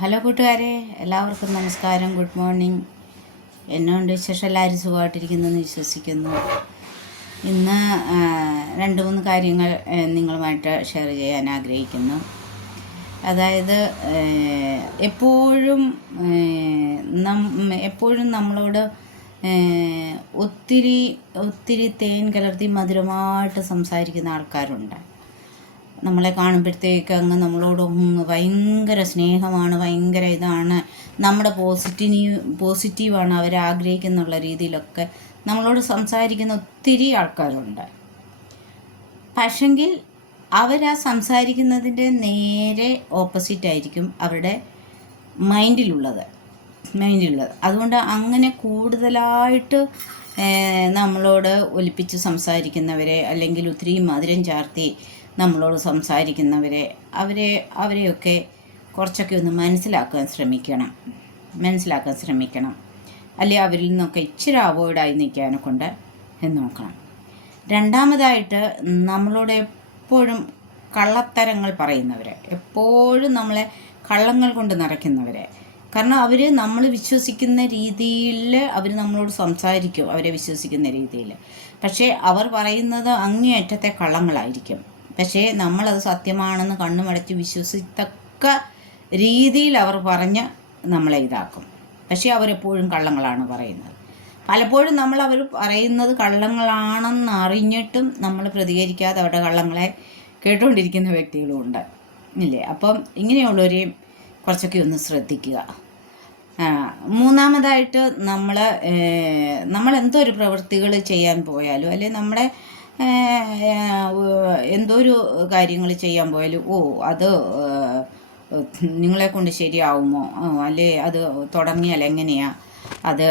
Hello കൂട്ടുകാരെ, എല്ലാവർക്കും നമസ്കാരം. Good morning. എന്നുകൊണ്ട് വിശേഷം? എല്ലാവരും സുഖമായിട്ടിരിക്കുന്നെന്ന് വിശ്വസിക്കുന്നു. ഇന്ന് 2-3 കാര്യങ്ങൾ നിങ്ങളുമായിട്ട് ഷെയർ ചെയ്യാൻ ആഗ്രഹിക്കുന്നു. അതായത് എപ്പോഴും നമ്മളോട് ഒത്തിരി തേൻ കലർത്തി മധുരമായിട്ട് സംസാരിക്കുന്ന ആൾക്കാരുണ്ട്. നമ്മളെ കാണുമ്പോഴത്തേക്ക് അങ്ങ് നമ്മളോട് ഭയങ്കര സ്നേഹമാണ്, ഭയങ്കര ഇതാണ്, നമ്മുടെ പോസിറ്റീവാണ് അവർ ആഗ്രഹിക്കുന്നുള്ള രീതിയിലൊക്കെ നമ്മളോട് സംസാരിക്കുന്ന ഒത്തിരി ആൾക്കാരുണ്ട്. പക്ഷെങ്കിൽ അവരാ സംസാരിക്കുന്നതിൻ്റെ നേരെ ഓപ്പോസിറ്റായിരിക്കും അവരുടെ മൈൻഡിലുള്ളത്. അതുകൊണ്ട് അങ്ങനെ കൂടുതലായിട്ട് നമ്മളോട് ഒലിപ്പിച്ച് സംസാരിക്കുന്നവരെ, അല്ലെങ്കിൽ ഒത്തിരി മധുരം ചാർത്തി നമ്മളോട് സംസാരിക്കുന്നവരെ, അവരെയൊക്കെ കുറച്ചൊക്കെ ഒന്ന് മനസ്സിലാക്കാൻ ശ്രമിക്കണം. അല്ലെങ്കിൽ അവരിൽ നിന്നൊക്കെ ഇച്ചിരി അവോയ്ഡായി നിൽക്കാനെ കൊണ്ട് നോക്കണം. രണ്ടാമതായിട്ട്, നമ്മളോട് എപ്പോഴും കള്ളത്തരങ്ങൾ പറയുന്നവരെ, എപ്പോഴും നമ്മളെ കള്ളങ്ങൾ കൊണ്ട് നിറയ്ക്കുന്നവരെ. കാരണം അവർ നമ്മൾ വിശ്വസിക്കുന്ന രീതിയിൽ അവർ നമ്മളോട് സംസാരിക്കും, അവരെ വിശ്വസിക്കുന്ന രീതിയിൽ. പക്ഷേ അവർ പറയുന്നത് അങ്ങേയറ്റത്തെ കള്ളങ്ങളായിരിക്കും. പക്ഷേ നമ്മളത് സത്യമാണെന്ന് കണ്ണുമടച്ച് വിശ്വസിത്തക്ക രീതിയിൽ അവർ പറഞ്ഞ് നമ്മളെ ഇതാക്കും. പക്ഷേ അവരെപ്പോഴും കള്ളങ്ങളാണ് പറയുന്നത്. പലപ്പോഴും അവർ പറയുന്നത് കള്ളങ്ങളാണെന്ന് അറിഞ്ഞിട്ടും നമ്മൾ പ്രതികരിക്കാതെ അവരുടെ കള്ളങ്ങളെ കേട്ടുകൊണ്ടിരിക്കുന്ന വ്യക്തികളും ഉണ്ട്, ഇല്ലേ? അപ്പം ഇങ്ങനെയുള്ളവരെയും കുറച്ചൊക്കെ ഒന്ന് ശ്രദ്ധിക്കുക. മൂന്നാമതായിട്ട്, നമ്മളെന്തോ ഒരു പ്രവൃത്തികൾ ചെയ്യാൻ പോയാലും, അല്ലെങ്കിൽ നമ്മുടെ എന്തോ ഒരു കാര്യങ്ങൾ ചെയ്യാൻ പോയാലും, അത് നിങ്ങളെ കൊണ്ട് ശരിയാവുമോ, അല്ലേ അത് തുടങ്ങിയാൽ എങ്ങനെയാ, അത്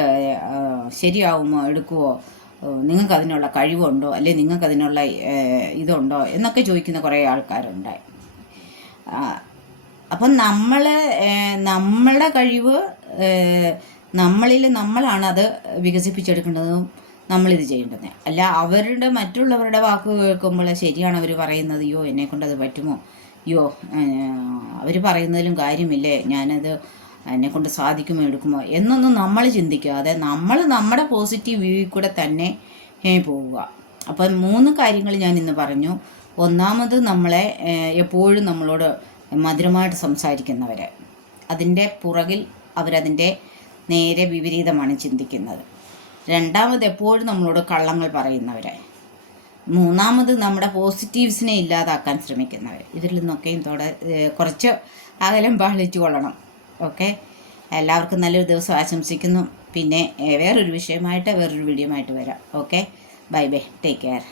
ശരിയാവുമോ, എടുക്കുമോ, നിങ്ങൾക്കതിനുള്ള കഴിവുണ്ടോ, അല്ലെ നിങ്ങൾക്കതിനുള്ള ഇതുണ്ടോ എന്നൊക്കെ ചോദിക്കുന്ന കുറേ ആൾക്കാരുണ്ടായി. അപ്പം നമ്മളുടെ കഴിവ് നമ്മളാണത് വികസിപ്പിച്ചെടുക്കേണ്ടതും നമ്മളിത് ചെയ്യേണ്ടത്. അല്ല മറ്റുള്ളവരുടെ വാക്ക് കേൾക്കുമ്പോൾ ശരിയാണ് അവർ പറയുന്നത്, അയ്യോ എന്നെക്കൊണ്ടത് പറ്റുമോ, അയ്യോ അവർ പറയുന്നതിലും കാര്യമില്ലേ, ഞാനത് എന്നെക്കൊണ്ട് സാധിക്കുമോ, എടുക്കുമോ എന്നൊന്നും നമ്മൾ ചിന്തിക്കാതെ നമ്മുടെ പോസിറ്റീവ് വ്യൂവിൽ കൂടെ തന്നെ പോവുക. അപ്പം 3 കാര്യങ്ങൾ ഞാൻ ഇന്ന് പറഞ്ഞു. ഒന്നാമത്, നമ്മളെ എപ്പോഴും നമ്മളോട് മധുരമായിട്ട് സംസാരിക്കുന്നവരെ, അതിൻ്റെ പുറകിൽ അവരതിൻ്റെ നേരെ വിപരീതമാണ് ചിന്തിക്കുന്നത്. രണ്ടാമത്, എപ്പോഴും നമ്മളോട് കള്ളങ്ങൾ പറയുന്നവരെ. മൂന്നാമത്, നമ്മുടെ പോസിറ്റീവ്സിനെ ഇല്ലാതാക്കാൻ ശ്രമിക്കുന്നവർ. ഇതിൽ നിന്നൊക്കെയും കുറച്ച് അകലം പാലിച്ചു കൊള്ളണം. ഓക്കെ, എല്ലാവർക്കും നല്ലൊരു ദിവസം ആശംസിക്കുന്നു. പിന്നെ വേറൊരു വിഷയമായിട്ട് വേറൊരു വീഡിയോ ആയിട്ട് വരാം. Okay, bye, take care.